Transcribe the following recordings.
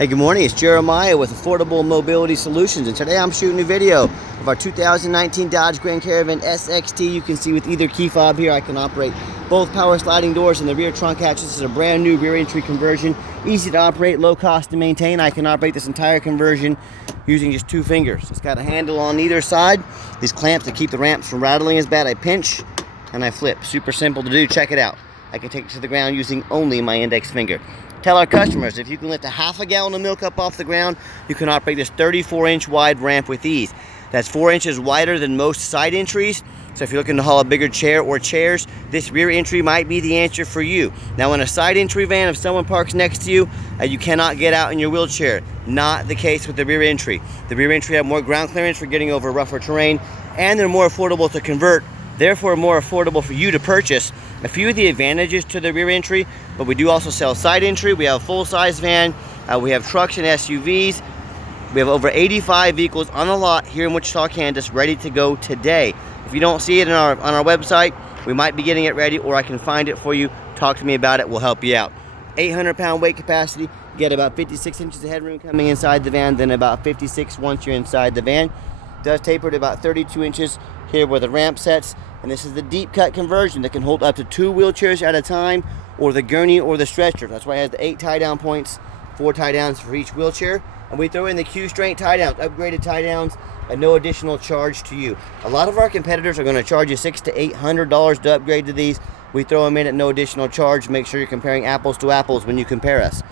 Hey, good morning. It's Jeremiah with Affordable Mobility Solutions, and today I'm shooting a video of our 2019 Dodge Grand Caravan SXT. You can see with either key fob here, I can operate both power sliding doors and the rear trunk hatch. This is a brand new rear entry conversion, easy to operate, low cost to maintain. I can operate this entire conversion using just 2 fingers. It's got a handle on either side, these clamps to keep the ramps from rattling as bad. I pinch and I flip. Super simple to do. Check it out. I can take it to the ground using only my index finger. Tell our customers, if you can lift a half a gallon of milk up off the ground, you can operate this 34-inch wide ramp with ease. That's 4 inches wider than most side entries. So if you're looking to haul a bigger chair or chairs, this rear entry might be the answer for you. Now in a side entry van, if someone parks next to you, you cannot get out in your wheelchair. Not the case with the rear entry. The rear entry have more ground clearance for getting over rougher terrain, and they're more affordable to convert, therefore more affordable for you to purchase. A few of the advantages to the rear entry, but we do also sell side entry. We have a full-size van, we have trucks and SUVs. We have over 85 vehicles on the lot here in Wichita, Kansas, ready to go today. If you don't see it on our website, we might be getting it ready, or I can find it for you. Talk to me about it, we'll help you out. 800-pound weight capacity, you get about 56 inches of headroom coming inside the van, then about 56 once you're inside the van. It does taper to about 32 inches here where the ramp sets. And this is the deep cut conversion that can hold up to 2 wheelchairs at a time, or the gurney or the stretcher. That's why it has the 8 tie down points, 4 tie downs for each wheelchair. And we throw in the Q strength tie downs, upgraded tie downs, at no additional charge to you. A lot of our competitors are going to charge you $600 to $800 to upgrade to these. We throw them in at no additional charge. Make sure you're comparing apples to apples when you compare us.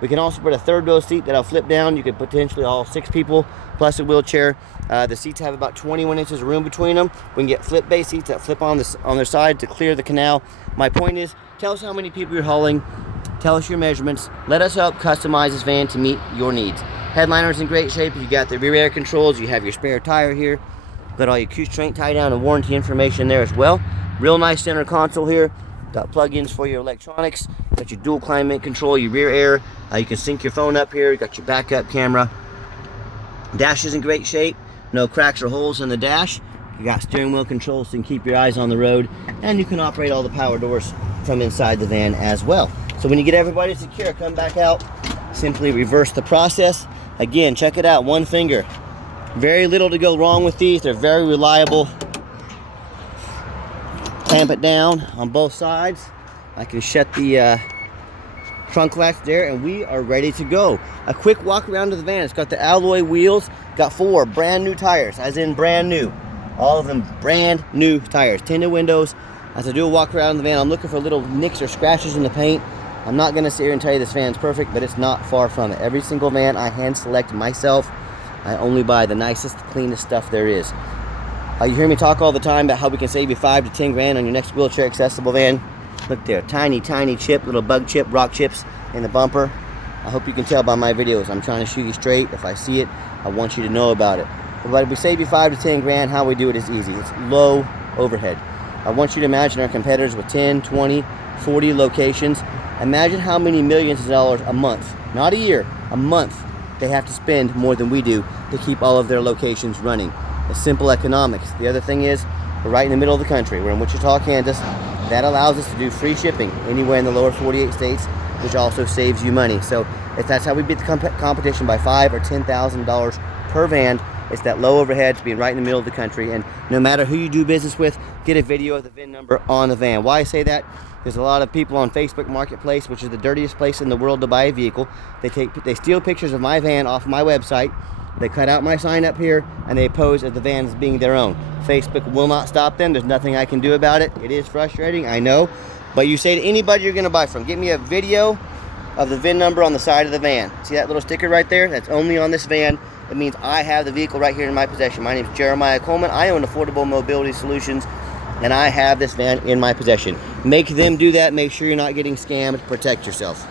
We can also put a third row seat that'll flip down. You could potentially haul 6 people plus a wheelchair. The seats have about 21 inches of room between them. We can get flip base seats that flip on their side to clear the canal. My point is, tell us how many people you're hauling. Tell us your measurements. Let us help customize this van to meet your needs. Headliner's in great shape. You got the rear air controls. You have your spare tire here. Got all your Q strength tie down and warranty information there as well. Real nice center console here. Got plug-ins for your electronics. Got your dual climate control, your rear air. You can sync your phone up here. You got your backup camera. Dash is in great shape. No cracks or holes in the dash. You got steering wheel controls so you can keep your eyes on the road. And you can operate all the power doors from inside the van as well. So when you get everybody secure, come back out. Simply reverse the process. Again, check it out. 1 finger. Very little to go wrong with these. They're very reliable. Clamp it down on both sides. I can shut the trunk latch there, and we are ready to go. A quick walk around to the van. It's got the alloy wheels, got 4 brand new tires, as in brand new. All of them brand new tires, tinted windows. As I do a walk around the van, I'm looking for little nicks or scratches in the paint. I'm not going to sit here and tell you this van's perfect, but it's not far from it. Every single van I hand select myself. I only buy the nicest, cleanest stuff there is. You hear me talk all the time about how we can save you $5 to $10 grand on your next wheelchair accessible van. Look there, tiny chip, little bug chip, rock chips in the bumper. I hope you can tell by my videos. I'm trying to shoot you straight. If I see it, I want you to know about it. But if we save you $5 to $10 grand, how we do it is easy. It's low overhead. I want you to imagine our competitors with 10, 20, 40 locations. Imagine how many millions of dollars a month, not a year, a month, they have to spend more than we do to keep all of their locations running. It's simple economics. The other thing is, we're right in the middle of the country. We're in Wichita, Kansas. That allows us to do free shipping anywhere in the lower 48 states, which also saves you money. So if that's how we beat the competition by $5,000 or $10,000 per van, it's that low overhead to be right in the middle of the country. And no matter who you do business with, get a video of the VIN number on the van. Why I say that? There's a lot of people on Facebook Marketplace, which is the dirtiest place in the world to buy a vehicle. They steal pictures of my van off my website. They cut out my sign up here, and they pose as the van as being their own. Facebook will not stop them. There's nothing I can do about it. It is frustrating, I know. But you say to anybody you're going to buy from, get me a video of the VIN number on the side of the van. See that little sticker right there? That's only on this van. It means I have the vehicle right here in my possession. My name is Jeremiah Coleman. I own Affordable Mobility Solutions, and I have this van in my possession. Make them do that. Make sure you're not getting scammed. Protect yourself.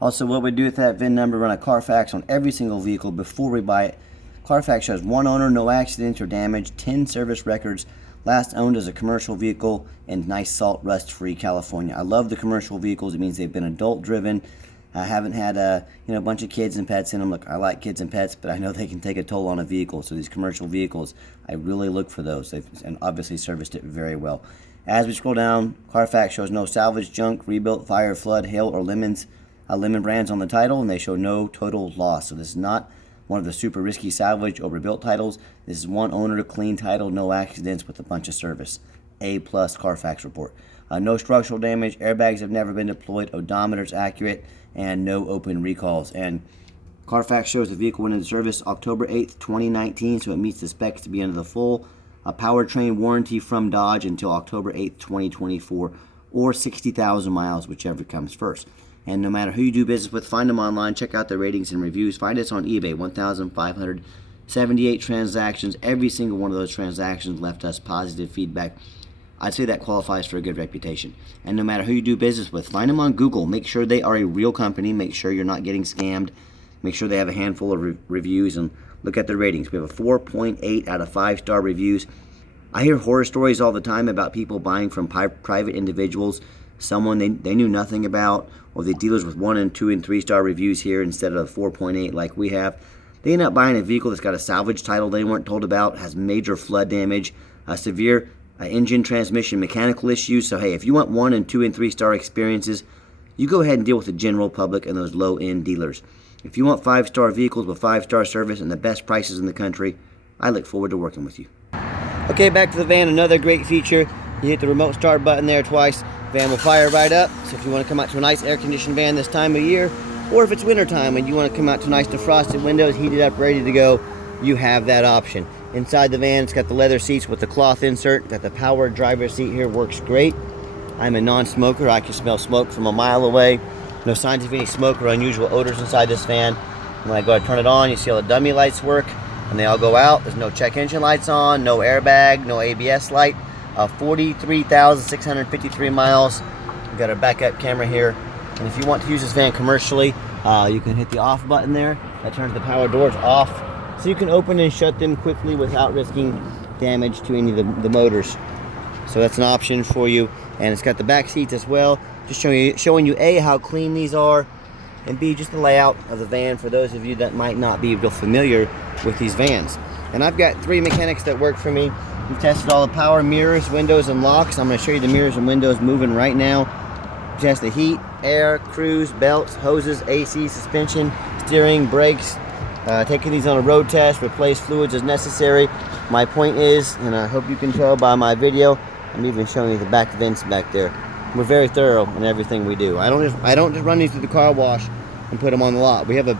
Also, what we do with that VIN number, run a Carfax on every single vehicle before we buy it. Carfax shows 1 owner, no accidents or damage, 10 service records, last owned as a commercial vehicle, and nice salt rust free California. I love the commercial vehicles. It means they've been adult driven. I haven't had a bunch of kids and pets in them. Look, I like kids and pets, but I know they can take a toll on a vehicle. So these commercial vehicles, I really look for those. They've and obviously serviced it very well. As we scroll down, Carfax shows no salvage, junk, rebuilt, fire, flood, hail, or lemons. lemon brands on the title, and they show no total loss. So this is not one of the super risky salvage or rebuilt titles. This is one owner, clean title, no accidents with a bunch of service. A+ Carfax report. No structural damage, airbags have never been deployed, odometer's accurate, and no open recalls. And Carfax shows the vehicle went into service October 8th, 2019, so it meets the specs to be under the full powertrain warranty from Dodge until October 8th, 2024, or 60,000 miles, whichever comes first. And no matter who you do business with, find them online, check out their ratings and reviews. Find us on eBay, 1,578 transactions. Every single one of those transactions left us positive feedback. I'd say that qualifies for a good reputation. And no matter who you do business with, find them on Google. Make sure they are a real company. Make sure you're not getting scammed. Make sure they have a handful of reviews, and look at their ratings. We have a 4.8 out of 5-star reviews. I hear horror stories all the time about people buying from private individuals, someone they knew nothing about, or the dealers with 1 and 2 and 3-star reviews here instead of 4.8 like we have. They end up buying a vehicle that's got a salvage title they weren't told about, has major flood damage, severe engine, transmission, mechanical issues. So hey, if you want 1 and 2 and 3-star experiences, you go ahead and deal with the general public and those low-end dealers. If you want 5-star vehicles with 5-star service and the best prices in the country, I look forward to working with you. Okay, back to the van. Another great feature. You hit the remote start button there twice. Van will fire right up. So if you want to come out to a nice air-conditioned van this time of year, or if it's winter time and you want to come out to nice defrosted windows, heated up, ready to go, you have that option. Inside the van, it's got the leather seats with the cloth insert. Got the power driver's seat here, works great. I'm a non-smoker. I can smell smoke from a mile away. No signs of any smoke or unusual odors inside this van. When I go to turn it on, you see all the dummy lights work, and they all go out. There's no check engine lights on, no airbag, no ABS light. 43,653 miles. We've got our backup camera here. And if you want to use this van commercially, you can hit the off button there. That turns the power doors off. So you can open and shut them quickly without risking damage to any of the motors. So that's an option for you. And it's got the back seats as well. Just showing you A, how clean these are, and B, just the layout of the van for those of you that might not be real familiar with these vans. And I've got 3 mechanics that work for me. We've tested all the power, mirrors, windows, and locks. I'm going to show you the mirrors and windows moving right now. Just the heat, air, cruise, belts, hoses, AC, suspension, steering, brakes. Taking these on a road test, replace fluids as necessary. My point is, and I hope you can tell by my video, I'm even showing you the back vents back there. We're very thorough in everything we do. I don't just run these through the car wash and put them on the lot. We have a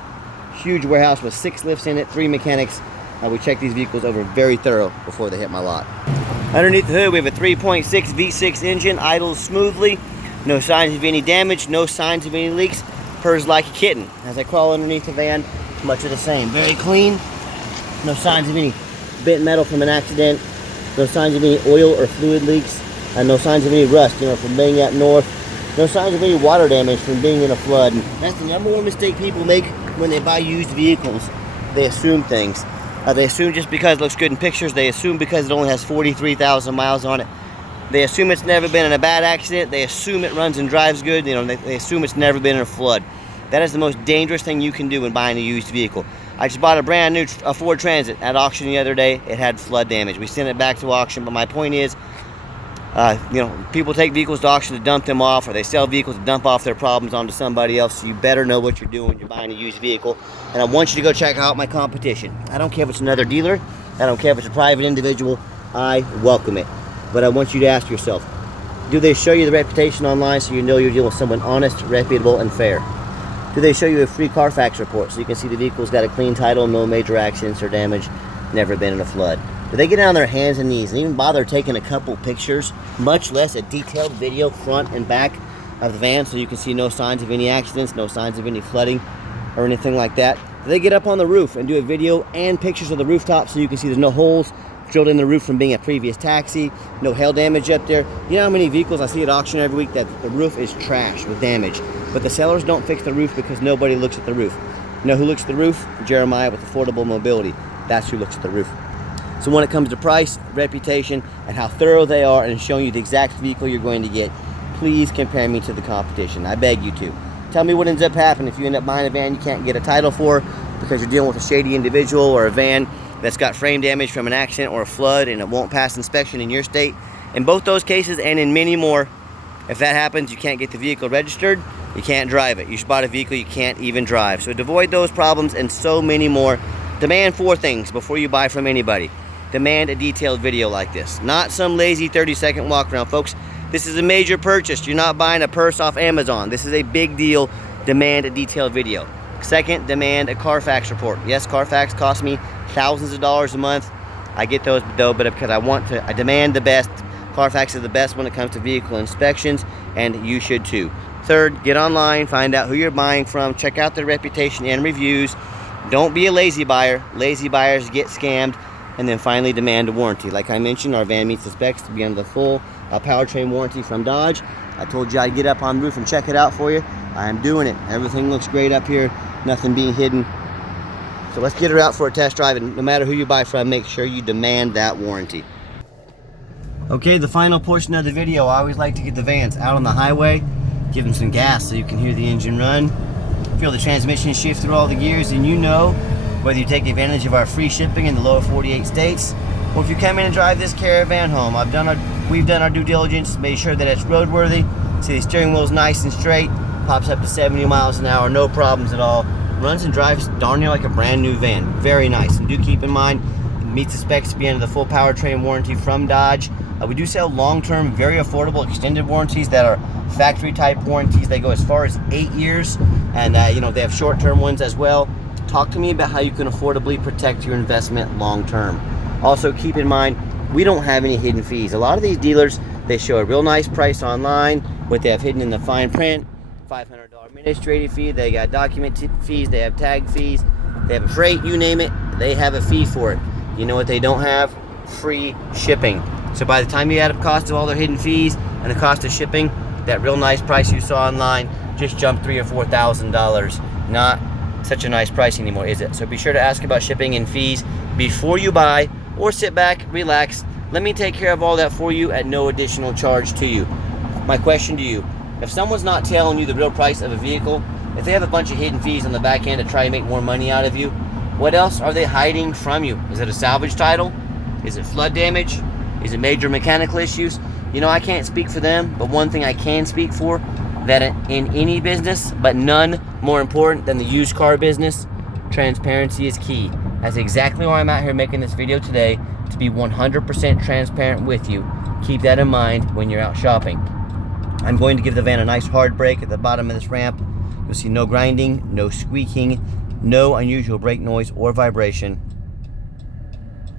huge warehouse with 6 lifts in it, 3 mechanics. We check these vehicles over very thorough before they hit my lot. Underneath the hood, we have a 3.6 V6 engine, idles smoothly. No signs of any damage, no signs of any leaks. Purrs like a kitten. As I crawl underneath the van, much of the same. Very clean. No signs of any bent metal from an accident. No signs of any oil or fluid leaks. And no signs of any rust, from being up north. No signs of any water damage from being in a flood. And that's the #1 mistake people make when they buy used vehicles. They assume things. They assume just because it looks good in pictures. They assume because it only has 43,000 miles on it. They assume it's never been in a bad accident. They assume it runs and drives good. They assume it's never been in a flood. That is the most dangerous thing you can do when buying a used vehicle. I just bought a brand new Ford Transit at auction the other day. It had flood damage. We sent it back to auction, but my point is, people take vehicles to auction to dump them off, or they sell vehicles to dump off their problems onto somebody else. So you better know what you're doing when you're buying a used vehicle. And I want you to go check out my competition. I don't care if it's another dealer. I don't care if it's a private individual. I welcome it. But I want you to ask yourself, do they show you the reputation online so you know you're dealing with someone honest, reputable, and fair? Do they show you a free Carfax report so you can see the vehicle's got a clean title, no major accidents or damage, never been in a flood? Do they get on their hands and knees and even bother taking a couple pictures, much less a detailed video front and back of the van so you can see no signs of any accidents, no signs of any flooding or anything like that? Do they get up on the roof and do a video and pictures of the rooftop so you can see there's no holes drilled in the roof from being a previous taxi, no hail damage up there? You know how many vehicles I see at auction every week that the roof is trash with damage, but the sellers don't fix the roof because nobody looks at the roof. You know who looks at the roof? Jeremiah with Affordable Mobility. That's who looks at the roof. So when it comes to price, reputation, and how thorough they are and showing you the exact vehicle you're going to get, please compare me to the competition. I beg you to. Tell me what ends up happening if you end up buying a van you can't get a title for because you're dealing with a shady individual, or a van that's got frame damage from an accident or a flood and it won't pass inspection in your state. In both those cases and in many more, if that happens, you can't get the vehicle registered, You can't drive it. You should buy a vehicle you can't even drive. So to avoid those problems and so many more, demand 4 things before you buy from anybody. Demand a detailed video like this. Not some lazy 30-second walk around, folks. This is a major purchase. You're not buying a purse off Amazon. This is a big deal. Demand a detailed video. Second, demand a Carfax report. Yes, Carfax costs me thousands of dollars a month. I get those though, but because I demand the best. Carfax is the best when it comes to vehicle inspections, and you should too. Third, get online, find out who you're buying from, check out their reputation and reviews. Don't be a lazy buyer. Lazy buyers get scammed. And then finally, demand a warranty. Like I mentioned, our van meets the specs to be under the full powertrain warranty from Dodge. I told you I'd get up on the roof and check it out for you. I'm doing it. Everything looks great up here. Nothing being hidden. So let's get her out for a test drive, and no matter who you buy from, make sure you demand that warranty. Okay, the final portion of the video, I always like to get the vans out on the highway, give them some gas so you can hear the engine run, feel the transmission shift through all the gears, and you know whether you take advantage of our free shipping in the lower 48 states, or if you come in and drive this Caravan home. We've done our due diligence, made sure that it's roadworthy. See, the steering wheel's nice and straight, pops up to 70 miles an hour, no problems at all. Runs and drives darn near like a brand new van. Very nice. And do keep in mind, it meets the specs to be under the full powertrain warranty from Dodge. We do sell long-term, very affordable extended warranties that are factory type warranties. They go as far as 8 years, and you know, they have short-term ones as well. Talk to me about how you can affordably protect your investment long-term. Also keep in mind, we don't have any hidden fees. A lot of these dealers, they show a real nice price online, what they have hidden in the fine print, $500 administrative fee, they got document fees, they have tag fees, they have a freight, you name it, they have a fee for it. You know what they don't have? Free shipping. So by the time you add up cost of all their hidden fees and the cost of shipping, that real nice price you saw online just jumped $3,000 or $4,000. Not such a nice price anymore, is it? So be sure to ask about shipping and fees before you buy, or sit back, relax, let me take care of all that for you at no additional charge to you. My question to you, if someone's not telling you the real price of a vehicle, if they have a bunch of hidden fees on the back end to try and make more money out of you, what else are they hiding from you? Is it a salvage title? Is it flood damage? Is it major mechanical issues? You know, I can't speak for them, but one thing I can speak for, that in any business, but none more important than the used car business, transparency is key. That's exactly why I'm out here making this video today, to be 100% transparent with you. Keep that in mind when you're out shopping. I'm going to give the van a nice hard brake at the bottom of this ramp. You'll see no grinding, no squeaking, no unusual brake noise or vibration.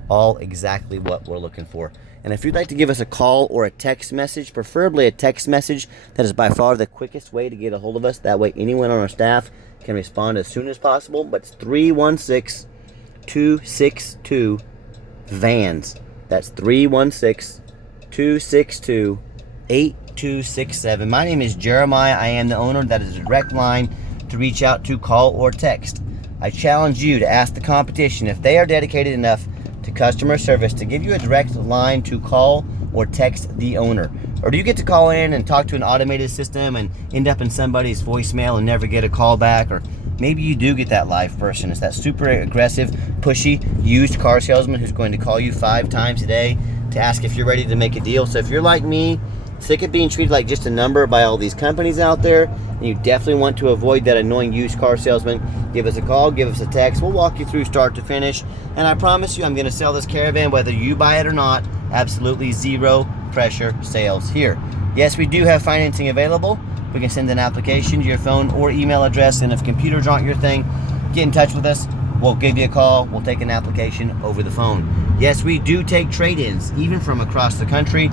All exactly what we're looking for. And if you'd like to give us a call or a text message, preferably a text message, that is by far the quickest way to get a hold of us. That way anyone on our staff can respond as soon as possible. But it's 316-262-VANS. That's 316-262-8267. My name is Jeremiah. I am the owner. That is a direct line to reach out to, call, or text. I challenge you to ask the competition if they are dedicated enough to customer service to give you a direct line to call or text the owner. Or do you get to call in and talk to an automated system and end up in somebody's voicemail and never get a call back? Or maybe you do get that live person. It's that super aggressive, pushy, used car salesman who's going to call you 5 times a day to ask if you're ready to make a deal. So if you're like me, sick of being treated like just a number by all these companies out there, and you definitely want to avoid that annoying used car salesman, give us a call, give us a text. We'll walk you through start to finish, and I promise you I'm going to sell this Caravan whether you buy it or not. Absolutely zero pressure sales here. Yes, we do have financing available. We can send an application to your phone or email address, and if computers aren't your thing, get in touch with us. We'll give you a call. We'll take an application over the phone. Yes, we do take trade-ins, even from across the country,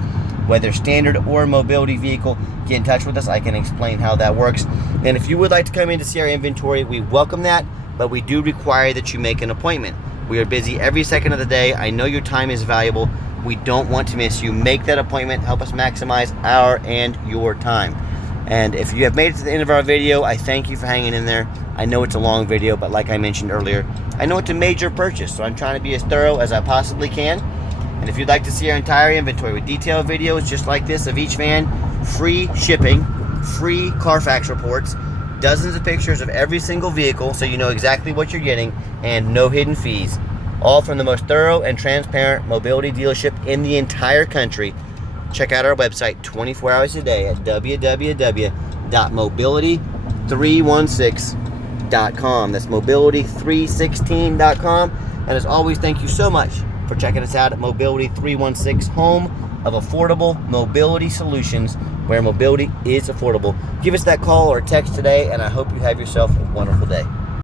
whether standard or mobility vehicle. Get in touch with us. I can explain how that works. And if you would like to come in to see our inventory, we welcome that, but we do require that you make an appointment. We are busy every second of the day. I know your time is valuable. We don't want to miss you. Make that appointment. Help us maximize our and your time. And if you have made it to the end of our video, I thank you for hanging in there. I know it's a long video, but like I mentioned earlier, I know it's a major purchase, so I'm trying to be as thorough as I possibly can. And if you'd like to see our entire inventory with detailed videos just like this of each van, free shipping, free Carfax reports, dozens of pictures of every single vehicle so you know exactly what you're getting, and no hidden fees, all from the most thorough and transparent mobility dealership in the entire country, check out our website 24 hours a day at www.handicapsUV.com. www.mobility316.com. That's mobility316.com. And as always, thank you so much for checking us out at Mobility 316, home of affordable mobility solutions, where mobility is affordable. Give us that call or text today, and I hope you have yourself a wonderful day.